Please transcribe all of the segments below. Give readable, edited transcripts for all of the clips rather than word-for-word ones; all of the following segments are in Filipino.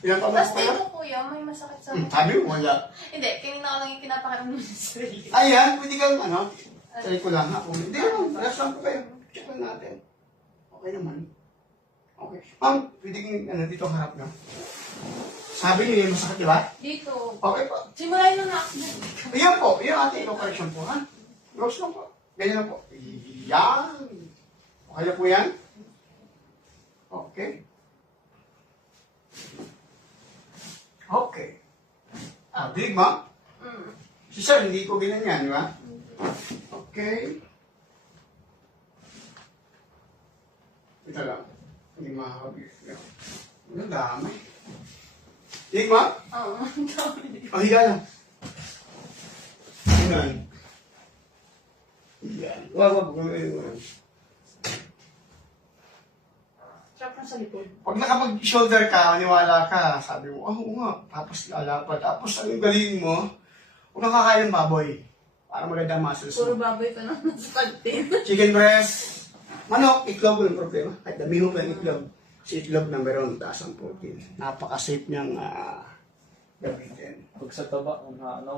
Ilang taon na Tapos po kayo? dito kuya, may masakit sa Sabi mo, wala. Hindi, kanina ko lang yung pinapakiram sa sarili. Ayan, pwede kang ano, try ko lang ha. Hindi naman, relax lang po kayo. Check lang natin. Okay naman. Okay. Ma'am, pwede kang ano, dito harap na. Sabi niyo yung masakit, di ba? Dito. Okay po. Simulain na na. Ayan po, yung ating correction po, ha? Relax lang po. Ganyan lang po. Yan. Okay na po yan? Okay. Okay. Dinig mo? Mm. Si Sir, hindi ko ginanyan, di ba? Okay. Ito lang. Hindi makakabit. Ang dami. Dinig mo? Oo, ang dami. Higa lang. Yan. Yan. Wag. Sarap na sa likod. Pag nakapag-shoulder ka, maniwala ka, sabi mo, oo nga, tapos lalapad. Tapos ang galing mo, huwag kang kakain ng baboy. Para maganda ang muscles Puro mo. baboy ka na sa kantin. Chicken breast, manok, itlog, walang problema. Kahit dami mo pa yung itlog. Si itlog na meron, taas ang protein. Napaka-safe niyang gamitin. Pag sa taba,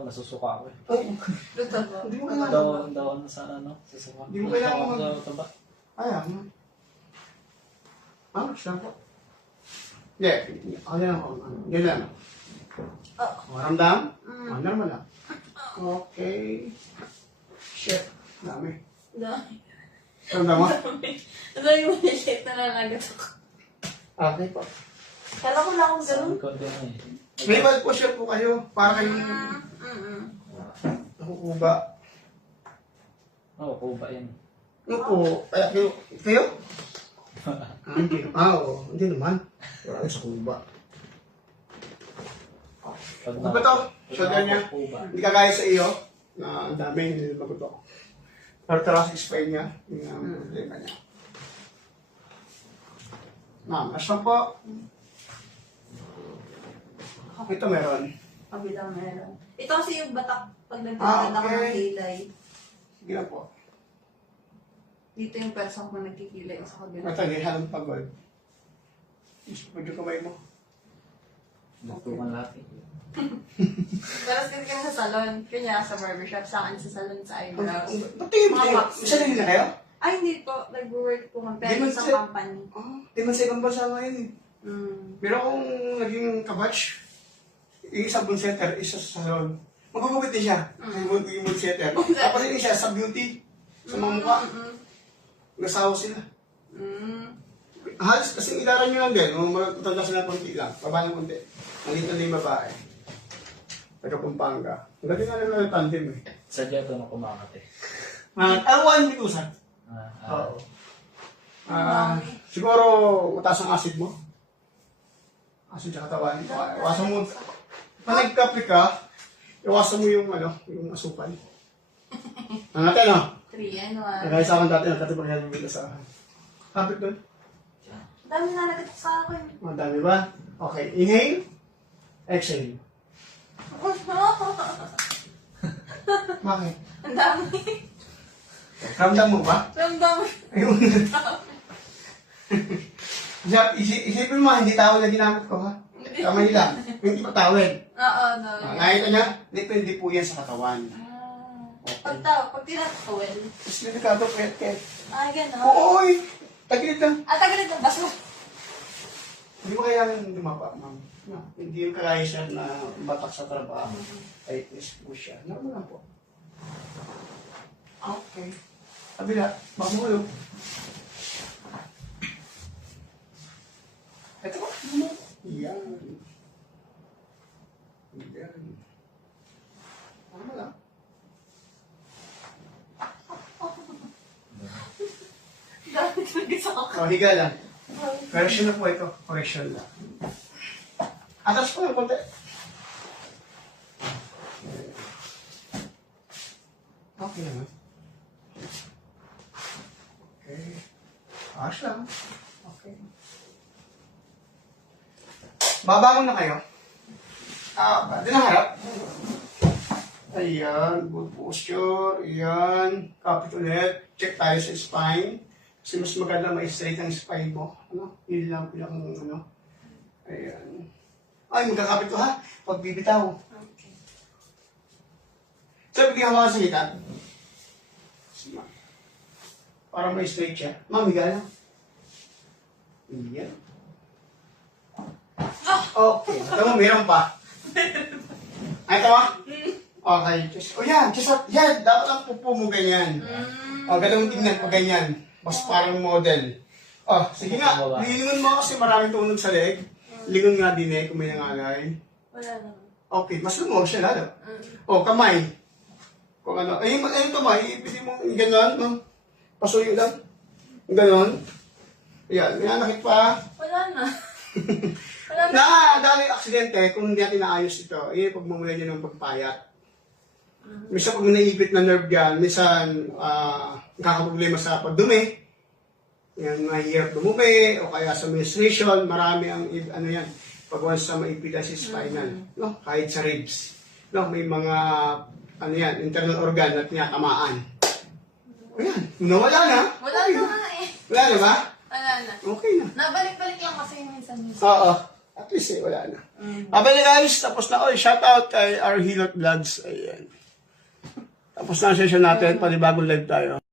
nasusuka ako eh. Ay, Totoo. hindi mo kailangan. Daon sa susuka. Hindi mo kailangan Nasusuka ako sa taba. Ayan. Siya po. Hindi, okay lang ako. Yan lang. Maramdam? Normal lang. Okay. Shit. Dami. Dami. Ramdam mo? Ang dami mo nilit na nalagat ako. Okay po. Kala ko na akong ganun. Sa likod din eh. May blood pressure po kayo. Para kayong nakukuba. Oo, kuba yan. Ano po? Kaya kayo? Hindi. Oo. Hindi naman. Wala sa kuba. Pag Ano ba to? Shoulder niya? Kuba. Hindi kagaya sa iyo. Na ang dami hindi magutok. Pero thoracic spine niya. Yung problema niya. Ma'am, asya po. Ito meron. Kabilang meron. Ito kasi yung batak pag nagkakanda ko ng okay. kilay. Sige lang po. Dito yung person ko nagkikilay sa kabila. Ito, hindi halong pagod. Pwede yung kamay mo. Nagtukan lahat eh. Pero kasi kami sa salon. Kanya sa barbershop, sa akin sa salon sa eyebrows. Pati yung Mga wax. isa na nila kayo? Ay, hindi po. Nag-work po kami. Di Pero man isang sa- company. Di man sa ibang bansa ngayon eh. Pero kung naging kabatch, yung isang bull setter, isa sa salon. Magugupit din siya. Yung bull setter. Tapos din siya sa beauty. Sa mga mukha. Nasawa sila. Halos kasing ilaran nyo lang din. Magtanda sila konti lang. Baba ng konti. Nalito na yung babae. Taga-Pampanga. Ang galing nga lang ng tandem eh. Sadya ito na kumakat eh. Aruan yung bitusan. Oo. Siguro mataas ang acid mo. Acid sa katawan. Iwasan mo. Pag nagkape ka, iwasan mo yung yung asukal. Ang natin, no? 3 and 1. Kaya sa akin dati, nagkatipag na bibili sa akin. Kapit doon. Dami na nalagat sa akin. Madami ba? Okay. Inhale. Exhale. Bakit? Ang dami. Ramdam mo ba? Ramdam. Ayun. Isipin mo, hindi tawel na ginamit ko, ha? Kamay lang. Hindi pa tawel. Oo, no. Ngayon niya, depende po yan sa katawan. Pag tinatawel. Mas delikado, pet. Ay, gano'n. Ooy! Tagilid lang. Tagalit ng baso. Hindi mo kailangan lumapa, ma'am. No, hindi yung kagaya siya na batak sa trabaho. Ay, po siya. Normal lang po. Okay. Kabila, mamulo. Ito po. Yan. Yan. Normal lang. Dami talaga sa akin. O, higa lang. Correction na po ito. Correction lang. Atas po yung konti. Okay naman. Okay. Ayos lang. Okay. Babangon na kayo. Doon ang harap. Ayan, good posture. Ayan, kapit ulit. Check tayo sa spine. Kasi mas maganda may straight ang spine mo. Ano? Yun lang, Ayan. Ay, magkakapit ko ha. Pag bibitaw. Okay. So, bigyan mo ka sa kita. Para may straight siya. Ma'am, higa lang. Yan. Okay. Ito mo, meron pa. Ay, ito mo? Okay. O yan, yan. Dapat ang pupo mo ganyan. O, ganun tingnan ko ganyan. Mas parang model. Oh, sige nga. Lilingon mo kasi maraming tunog sa leeg. Lingon nga din kung may nangalay. Wala naman. Okay, mas lumuwag siya lalo. O, kamay. Kung ano. Ayun kamay. Pwede mo gano'n. No? Pasuyo lang. Gano'n. Ayan, may nanakit pa. Wala na. Wala na. Dahil aksidente, kung hindi natin naayos ito, pagmumulan niyo ng pagpayat. Minsan pag naipit na nerve yan, minsan nakakaproblema sa pagdumi. Yan, mahirap dumumi, o kaya sa menstruation, marami ang, ano yan, pag once sa maipit si spinal, no? Kahit sa ribs. No? May mga, ano yan, internal organ na tinatamaan. O yan, nawala na. Wala na nga eh. Wala na ba? Wala na. Okay na. Nabalik-balik lang kasi minsan-minsan. Oo. At least wala na. Abay guys, tapos na. Oy, shout out kay our Hilot Vlogs. Ayan. Tapos na ang session natin, panibagong live tayo.